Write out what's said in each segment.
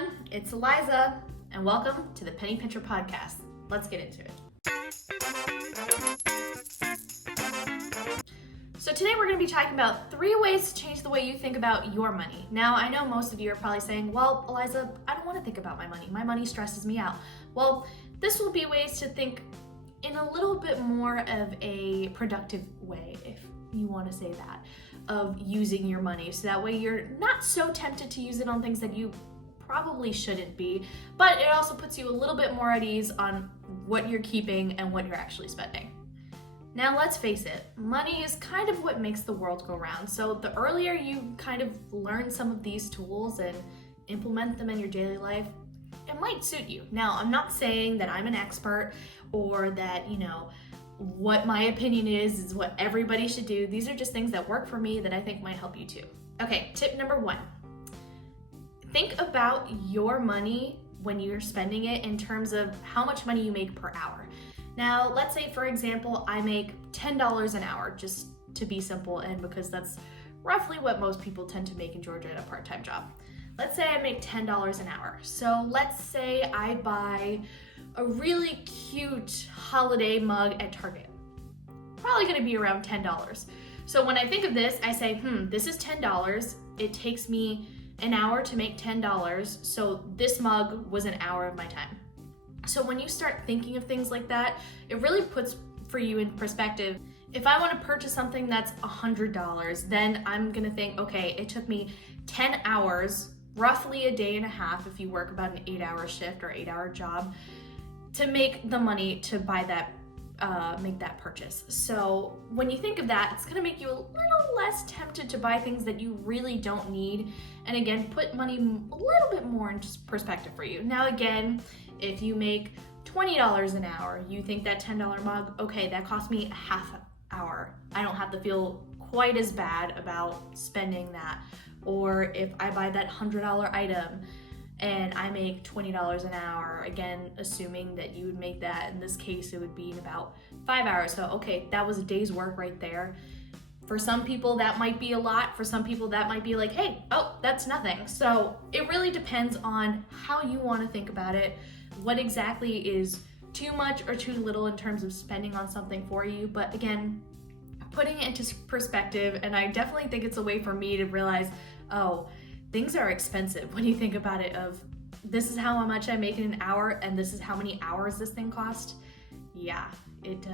everyone, it's Eliza, and welcome to the Penny Pincher Podcast. Let's get into it. So today we're going to be talking about 3 ways to change the way you think about your money. Now, I know most of you are probably saying, well, Eliza, I don't want to think about my money. My money stresses me out. Well, this will be ways to think in a little bit more of a productive way, if you want to say that, of using your money. So that way you're not so tempted to use it on things that you probably shouldn't be, but it also puts you a little bit more at ease on what you're keeping and what you're actually spending. Now let's face it, money is kind of what makes the world go round. So the earlier you kind of learn some of these tools and implement them in your daily life, it might suit you. Now, I'm not saying that I'm an expert or that, what my opinion is what everybody should do. These are just things that work for me that I think might help you too. Okay, tip number 1. Think about your money when you're spending it in terms of how much money you make per hour. Now, let's say, for example, I make $10 an hour, just to be simple, and because that's roughly what most people tend to make in Georgia at a part-time job. Let's say I make $10 an hour. So let's say I buy a really cute holiday mug at Target. Probably gonna be around $10. So when I think of this, I say, this is $10. It takes me an hour to make $10. So this mug was an hour of my time. So when you start thinking of things like that, it really puts for you in perspective. If I want to purchase something that's $100, then I'm gonna think, okay, it took me 10 hours, roughly a day and a half if you work about an 8-hour shift or 8-hour job, to make the money to buy that, make that purchase. So when you think of that, it's gonna make you a little less tempted to buy things that you really don't need. And again, put money a little bit more into perspective for you. Now again, if you make $20 an hour, you think that $10 mug, okay, that cost me a half hour. I don't have to feel quite as bad about spending that. Or if I buy that $100 item and I make $20 an hour, again, assuming that you would make that, in this case, it would be in about 5 hours. So, okay, that was a day's work right there. For some people, that might be a lot. For some people, that might be like, hey, that's nothing. So it really depends on how you want to think about it, what exactly is too much or too little in terms of spending on something for you. But again, putting it into perspective, and I definitely think it's a way for me to realize, things are expensive when you think about it, of this is how much I make in an hour and this is how many hours this thing cost. Yeah, it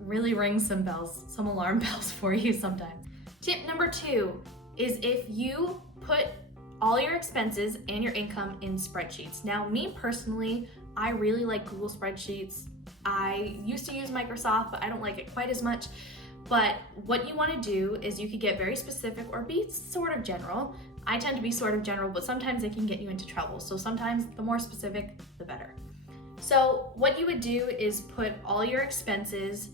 really rings some bells, some alarm bells for you sometimes. Tip number 2 is if you put all your expenses and your income in spreadsheets. Now, me personally, I really like Google Spreadsheets. I used to use Microsoft, but I don't like it quite as much. But what you want to do is you could get very specific or be sort of general. I tend to be sort of general, but sometimes it can get you into trouble. So sometimes the more specific, the better. So what you would do is put all your expenses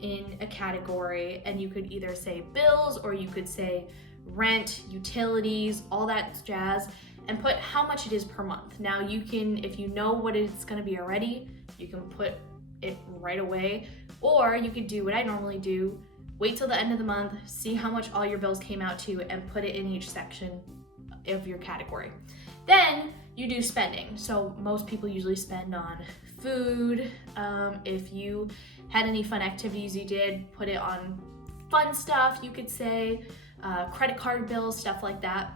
in a category, and you could either say bills or you could say rent, utilities, all that jazz, and put how much it is per month. Now you can, if you know what it's going to be already, you can put it right away, or you could do what I normally do, wait till the end of the month, see how much all your bills came out to, and put it in each section of your category. Then you do spending. So most people usually spend on food. If you had any fun activities you did, put it on fun stuff, you could say, credit card bills, stuff like that.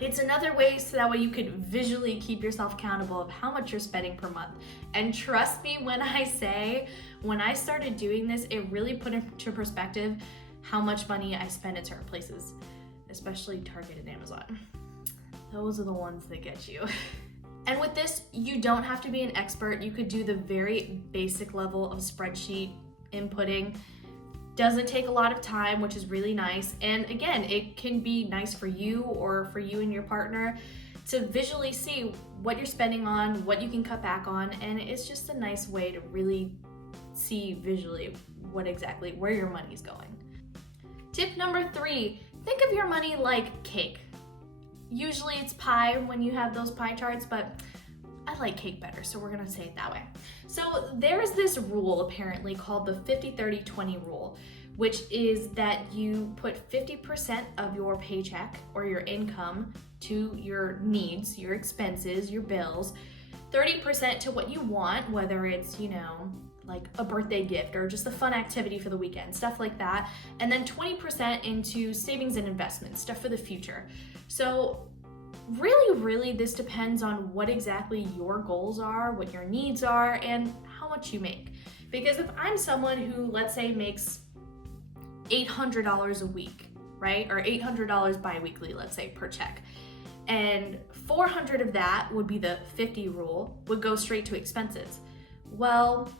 It's another way so that way you could visually keep yourself accountable of how much you're spending per month. And trust me when I say, when I started doing this, it really put into perspective how much money I spend at certain places, especially Target and Amazon. Those are the ones that get you. And with this, you don't have to be an expert. You could do the very basic level of spreadsheet inputting. Doesn't take a lot of time, which is really nice. And again, it can be nice for you or for you and your partner to visually see what you're spending on, what you can cut back on, and it's just a nice way to really see visually where your money's going. Tip number 3, think of your money like cake. Usually it's pie when you have those pie charts, but I like cake better, so we're gonna say it that way. So there's this rule apparently called the 50-30-20 rule, which is that you put 50% of your paycheck or your income to your needs, your expenses, your bills, 30% to what you want, whether it's, like a birthday gift or just a fun activity for the weekend, stuff like that. And then 20% into savings and investments, stuff for the future. So really, this depends on what exactly your goals are, what your needs are, and how much you make. Because if I'm someone who, let's say, makes $800 a week, right? Or $800 bi-weekly, let's say, per check. And 400 of that would be the 50 rule, would go straight to expenses. Well,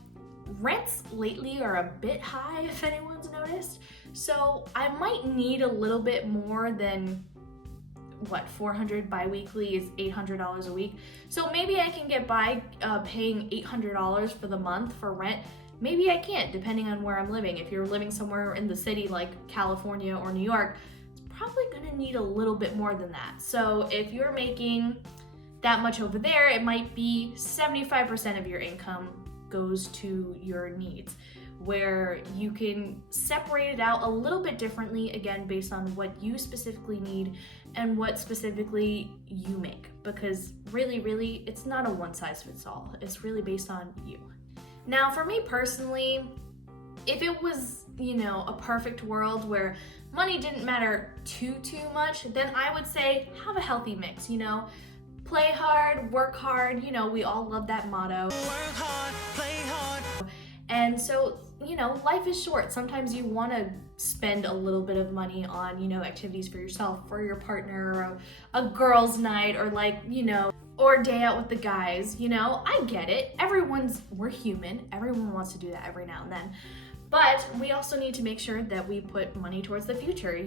rents lately are a bit high, if anyone's noticed. So I might need a little bit more than 400 bi-weekly is $800 a week. So maybe I can get by paying $800 for the month for rent. Maybe I can't, depending on where I'm living. If you're living somewhere in the city like California or New York, it's probably gonna need a little bit more than that. So if you're making that much over there, it might be 75% of your income goes to your needs, where you can separate it out a little bit differently, again, based on what you specifically need and what specifically you make. Because really, it's not a one size fits all. It's really based on you. Now, for me personally, if it was, a perfect world where money didn't matter too much, then I would say have a healthy mix, play hard, work hard, we all love that motto. Work hard, play hard. And so, life is short. Sometimes you want to spend a little bit of money on, activities for yourself, for your partner, or a girls' night, or or a day out with the guys, I get it. We're human. Everyone wants to do that every now and then. But we also need to make sure that we put money towards the future,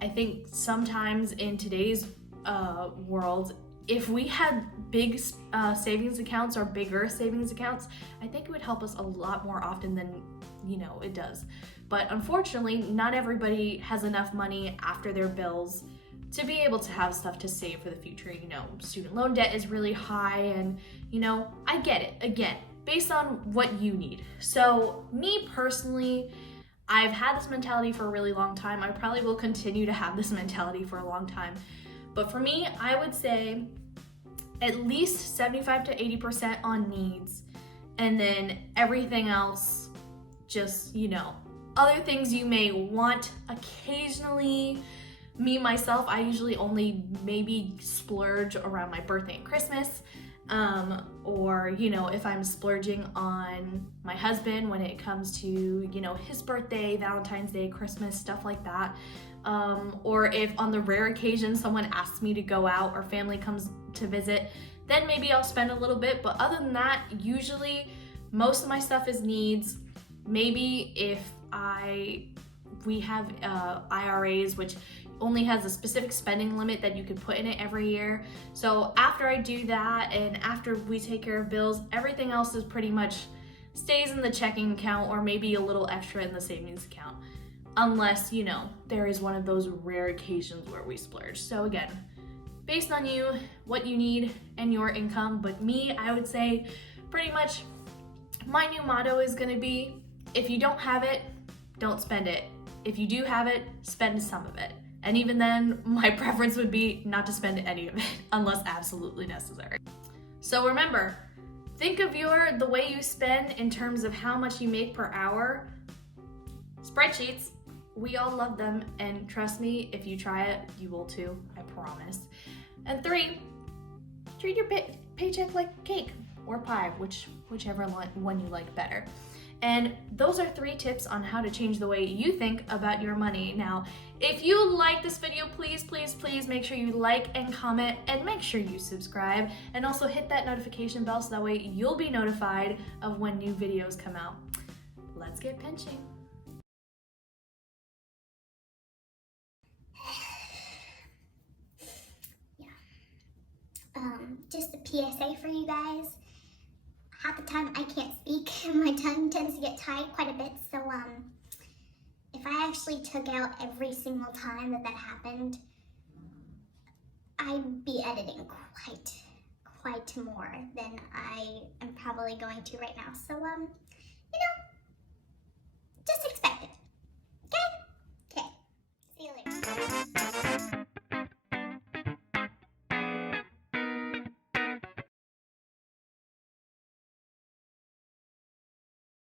I think sometimes in today's world, if we had big savings accounts or bigger savings accounts, I think it would help us a lot more often than, it does. But unfortunately, not everybody has enough money after their bills to be able to have stuff to save for the future. Student loan debt is really high, and, I get it. Again, based on what you need. So me personally, I've had this mentality for a really long time. I probably will continue to have this mentality for a long time. But for me, I would say at least 75 to 80% on needs, and then everything else, just, other things you may want occasionally. Me, myself, I usually only maybe splurge around my birthday and Christmas, or, if I'm splurging on my husband when it comes to, his birthday, Valentine's Day, Christmas, stuff like that. Or if on the rare occasion someone asks me to go out or family comes to visit, then maybe I'll spend a little bit. But other than that, usually most of my stuff is needs. Maybe if we have IRAs, which only has a specific spending limit that you could put in it every year. So after I do that, and after we take care of bills, everything else is pretty much stays in the checking account, or maybe a little extra in the savings account. Unless, there is one of those rare occasions where we splurge. So again, based on you, what you need, and your income. But me, I would say pretty much my new motto is gonna be, if you don't have it, don't spend it. If you do have it, spend some of it. And even then, my preference would be not to spend any of it unless absolutely necessary. So remember, think of the way you spend in terms of how much you make per hour. Spreadsheets, we all love them, and trust me, if you try it, you will too, I promise. And 3, treat your paycheck like cake or pie, whichever one you like better. And those are 3 tips on how to change the way you think about your money. Now, if you like this video, please make sure you like and comment, and make sure you subscribe, and also hit that notification bell so that way you'll be notified of when new videos come out. Let's get pinching. Just a PSA for you guys. Half the time I can't speak, my tongue tends to get tied quite a bit, so if I actually took out every single time that happened, I'd be editing quite more than I am probably going to right now. So,